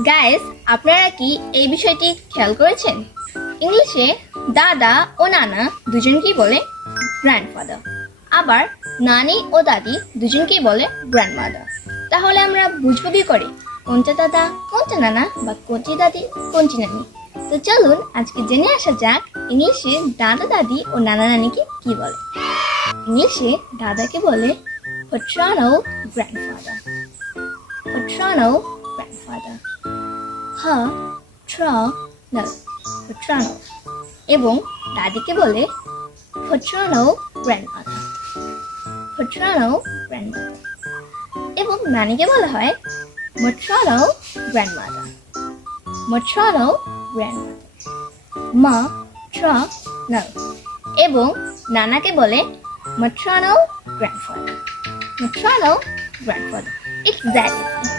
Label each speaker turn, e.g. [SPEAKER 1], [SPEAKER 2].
[SPEAKER 1] Guys আপনারা কি এই বিষয়টি খেয়াল করেছেন? ইংলিশে দাদা ও নানা দুজনকেই বলে গ্র্যান্ডফাদার আবার নানি ও দাদি দুজনকেই বলে গ্র্যান্ডমাদার তাহলে আমরা বুঝব কি করে? কোনটা দাদা, কোনটা নানা বা কোনটি দাদি, কোনটি নানি? তো চলুন আজকে জেনে আসা যাক ইংলিশে দাদা দাদি ও নানা নানিকে কি বলে। ইংলিশে দাদাকে বলে paternal grandfather paternal grandfather Her paternal paternal এবং দাদিকে বলে paternal grandmother paternal grandmother এবং নানিকে বলা হয় maternal grandmother maternal grandmother maternal এবং নানাকে বলে maternal grandfather maternal grandfather easy